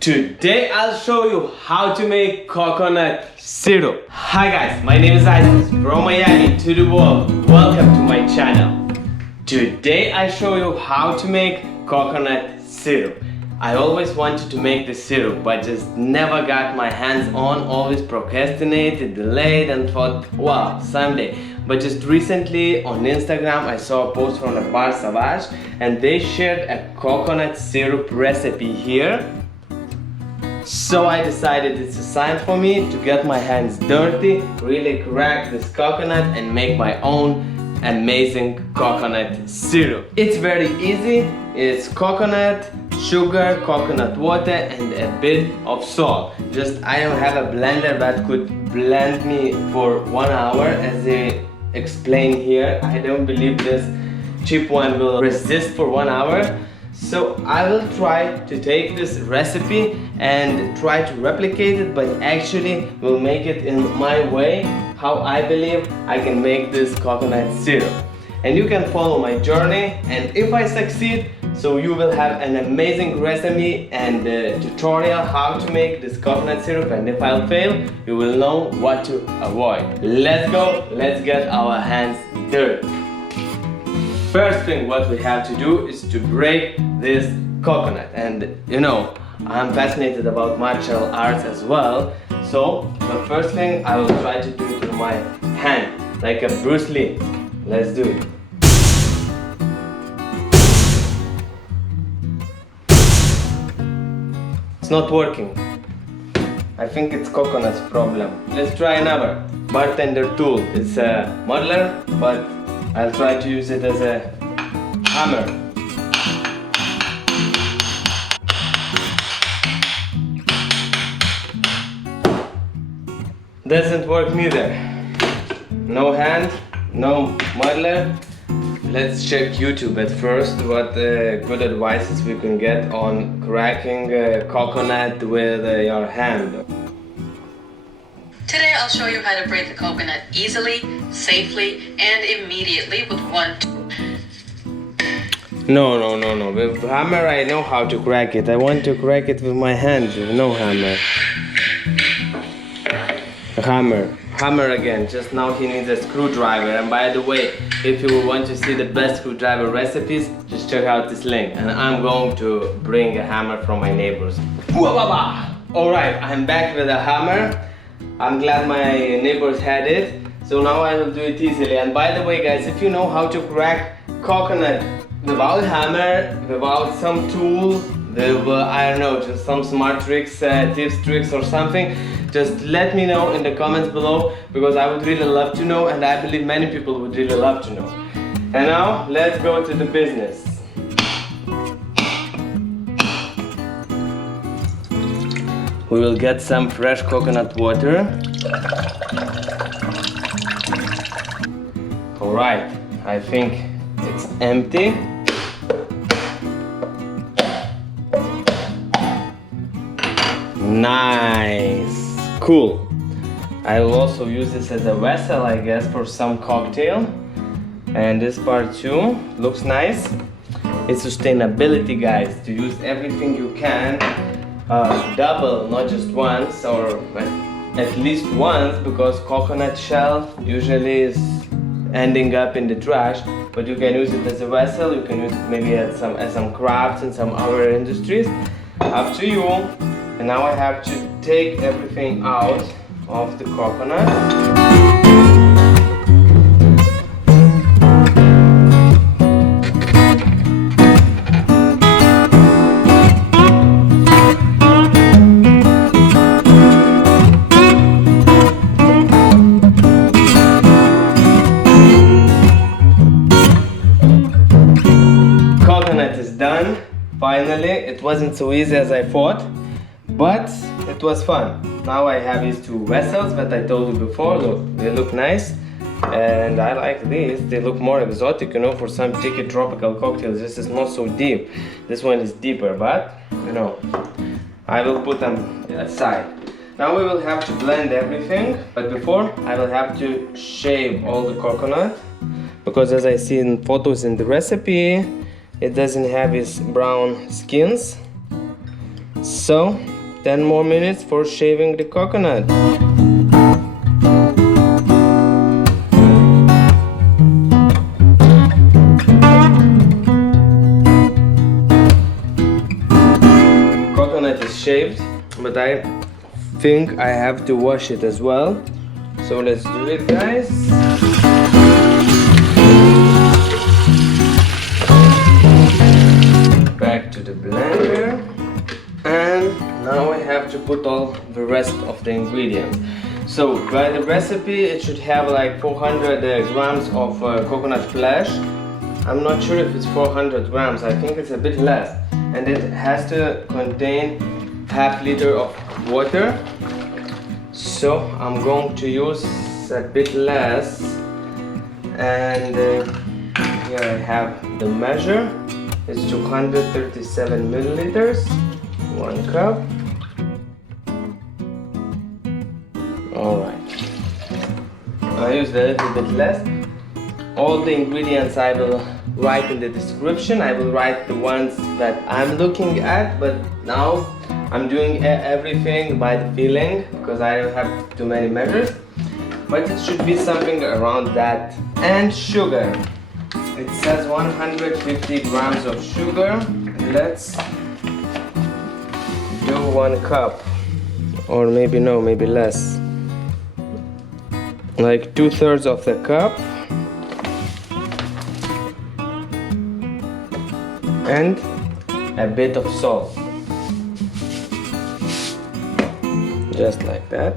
Today I'll show you how to make coconut syrup. Hi guys, my name is Isis from Miami to the world. Welcome to my channel. Today I show you how to make coconut syrup. I always wanted to make the syrup but just never got my hands on, always procrastinated, delayed and thought, wow, someday. But just recently on Instagram I saw a post from the Bar Savage and they shared a coconut syrup recipe here. So I decided it's a sign for me to get my hands dirty, really crack this coconut and make my own amazing coconut syrup. It's very easy. It's coconut, sugar, coconut water and a bit of salt. Just I don't have a blender that could blend me for 1 hour as they explain here. I don't believe this cheap one will resist for 1 hour. So I will try to take this recipe and try to replicate it, but actually will make it in my way, how I believe I can make this coconut syrup. And you can follow my journey, and if I succeed, so you will have an amazing recipe and tutorial how to make this coconut syrup, and if I'll fail, you will know what to avoid. Let's go, let's get our hands dirty. First thing what we have to do is to break this coconut, and you know I'm fascinated about martial arts as well, so the first thing I will try to do it with my hand like a Bruce Lee. Let's do it. It's not working. I think it's coconut's problem. Let's try another bartender tool. It's a muddler, but I'll try to use it as a hammer. Doesn't work neither. No hand, no muddler. Let's check YouTube at first what good advices we can get on cracking coconut with your hand. Today I'll show you how to break the coconut easily, safely, and immediately with one tool. No. With hammer I know how to crack it. I want to crack it with my hand with no hammer. Hammer again. Just now he needs a screwdriver. And by the way, if you want to see the best screwdriver recipes, just check out this link. And I'm going to bring a hammer from my neighbors. Alright, I'm back with a hammer. I'm glad my neighbors had it, so now I will do it easily. And by the way guys, if you know how to crack coconut without hammer, without some tool, I don't know, just some smart tricks, tips, tricks or something, just let me know in the comments below, because I would really love to know, and I believe many people would really love to know. And now, let's go to the business. We will get some fresh coconut water. Alright, I think it's empty. Nice, cool. I will also use this as a vessel, I guess, for some cocktail. And this part too looks nice. It's sustainability, guys, to use everything you can. Double, not just once, or at least once, because coconut shell usually is ending up in the trash. But you can use it as a vessel. You can use it maybe as some crafts in some other industries. Up to you. And now I have to take everything out of the coconut. Done. Finally, it wasn't so easy as I thought, but it was fun. Now I have these two vessels that I told you before. Look, they look nice, and I like these. They look more exotic, you know, for some tiki tropical cocktails. This is not so deep. This one is deeper, but you know, I will put them aside. Now we will have to blend everything, but before I will have to shave all the coconut, because as I see in photos in the recipe, it doesn't have its brown skins. So 10 more minutes for shaving the coconut. Coconut is shaved, but I think I have to wash it as well. So let's do it, guys. Back to the blender. And now I have to put all the rest of the ingredients. So by the recipe it should have like 400 grams of coconut flesh. I'm not sure if it's 400 grams, I think it's a bit less. And it has to contain half liter of water. So I'm going to use a bit less. And here I have the measure. It's 237 milliliters. 1 cup. Alright. I used a little bit less. All the ingredients I will write in the description. I will write the ones that I'm looking at, but now I'm doing everything by the feeling because I don't have too many measures. But it should be something around that. And sugar. It says 150 grams of sugar. Let's do 1 cup, or maybe no, maybe less, like 2/3 of the cup, and a bit of salt, just like that.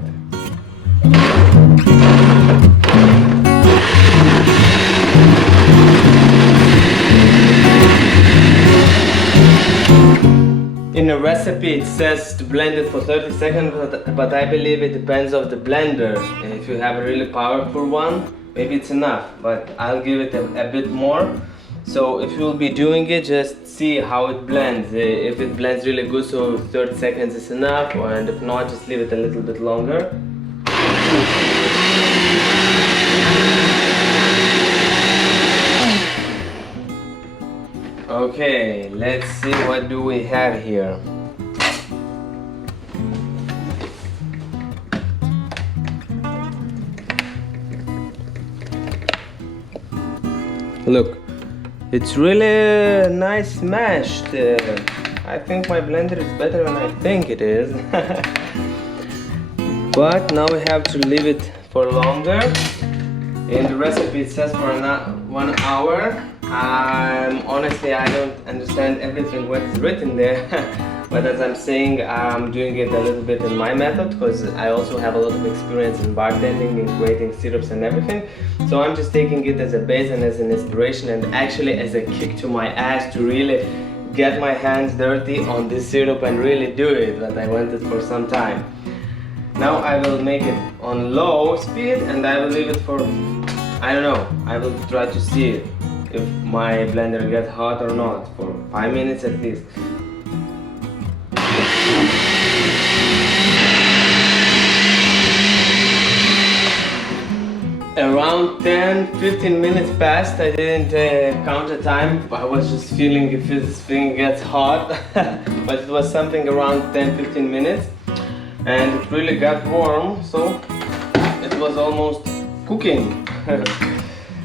In the recipe it says to blend it for 30 seconds, but I believe it depends on the blender. If you have a really powerful one, maybe it's enough, but I'll give it a bit more. So if you'll be doing it, just see how it blends. If it blends really good, so 30 seconds is enough, and if not, just leave it a little bit longer. Okay, let's see what do we have here. Look, it's really nice mashed. I think my blender is better than I think it is. But now we have to leave it for longer. In the recipe it says for 1 hour. Honestly, I don't understand everything what is written there. But as I'm saying, I'm doing it a little bit in my method because I also have a lot of experience in bartending, in creating syrups and everything. So I'm just taking it as a base and as an inspiration, and actually as a kick to my ass to really get my hands dirty on this syrup and really do it that I wanted for some time. Now I will make it on low speed and I will leave it for, I don't know, I will try to see if my blender gets hot or not, for 5 minutes at least. Around 10-15 minutes passed. I didn't count the time. I was just feeling if this thing gets hot. But it was something around 10-15 minutes. And it really got warm, so it was almost cooking.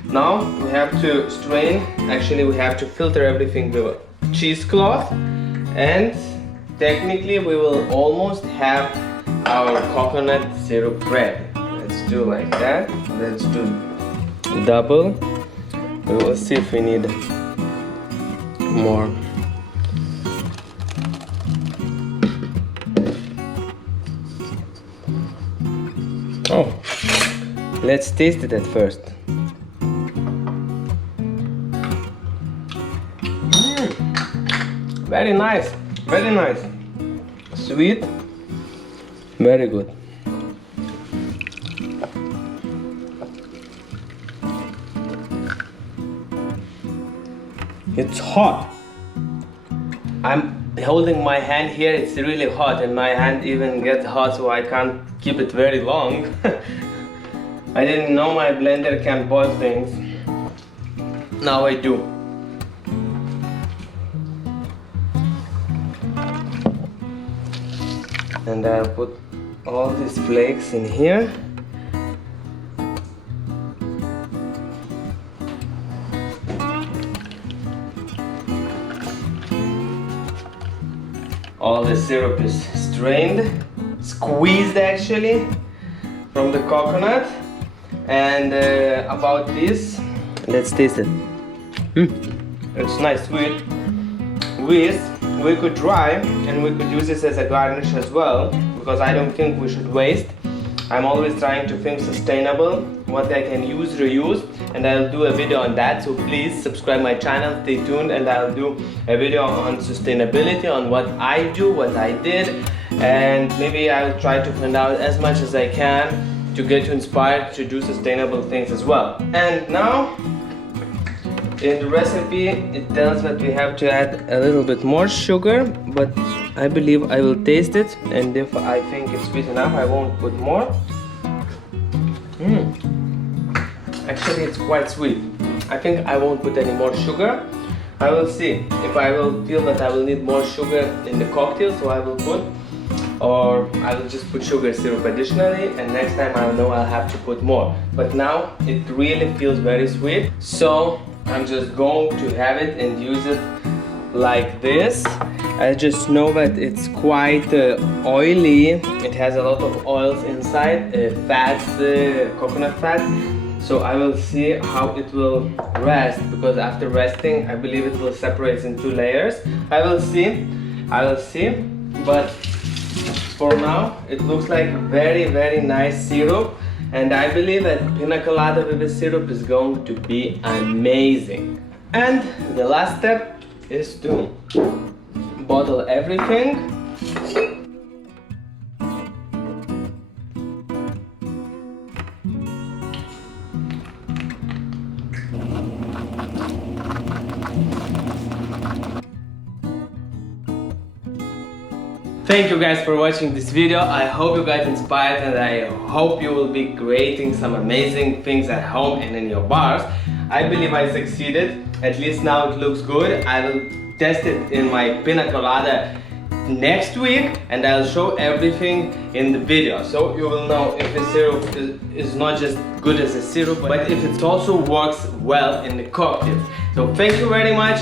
Now we have to strain. Actually, we have to filter everything with a cheesecloth. And technically we will almost have our coconut syrup ready. Let's do like that. Let's do double. We will see if we need more. Oh, let's taste it at first. Very nice, very nice. Sweet, very good. It's hot. I'm holding my hand here, it's really hot and my hand even gets hot, so I can't keep it very long. I didn't know my blender can boil things. Now I do. And I'll put all these flakes in here. All the syrup is strained, squeezed actually, from the coconut. And about this, let's taste it. It's nice, sweet. We could try and we could use this as a garnish as well, because I don't think we should waste. I'm always trying to think sustainable, what I can use, reuse, and I'll do a video on that. So please subscribe my channel, stay tuned, and I'll do a video on sustainability, on what I do, what I did, and maybe I'll try to find out as much as I can to get you inspired to do sustainable things as well. And now, in the recipe, it tells that we have to add a little bit more sugar, but I believe I will taste it, and if I think it's sweet enough, I won't put more. Actually, it's quite sweet. I think I won't put any more sugar. I will see if I will feel that I will need more sugar in the cocktail, so I will put, or I will just put sugar syrup additionally, and next time I'll know I'll have to put more. But now it really feels very sweet, so I'm just going to have it and use it like this. I just know that it's quite oily. It has a lot of oils inside, fats, coconut fat. So I will see how it will rest, because after resting, I believe it will separate in 2 layers. I will see. But for now, it looks like very nice syrup. And I believe that pina colada with the syrup is going to be amazing. And the last step is to bottle everything. Thank you guys for watching this video. I hope you got inspired, and I hope you will be creating some amazing things at home and in your bars. I believe I succeeded. At least now it looks good. I will test it in my pina colada next week, and I'll show everything in the video, so you will know if the syrup is not just good as a syrup, but if it also works well in the cocktails. So thank you very much.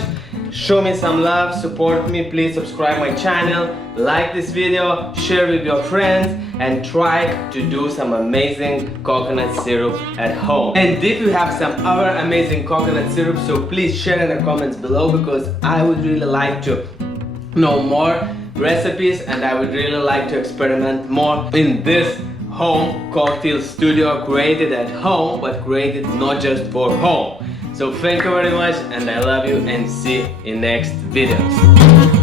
Show me some love, support me, please subscribe my channel, like this video, share with your friends, and try to do some amazing coconut syrup at home. And if you have some other amazing coconut syrup, so please share in the comments below, because I would really like to know more recipes, and I would really like to experiment more in this home cocktail studio, created at home, but created not just for home. So thank you very much, and I love you, and see you in next videos.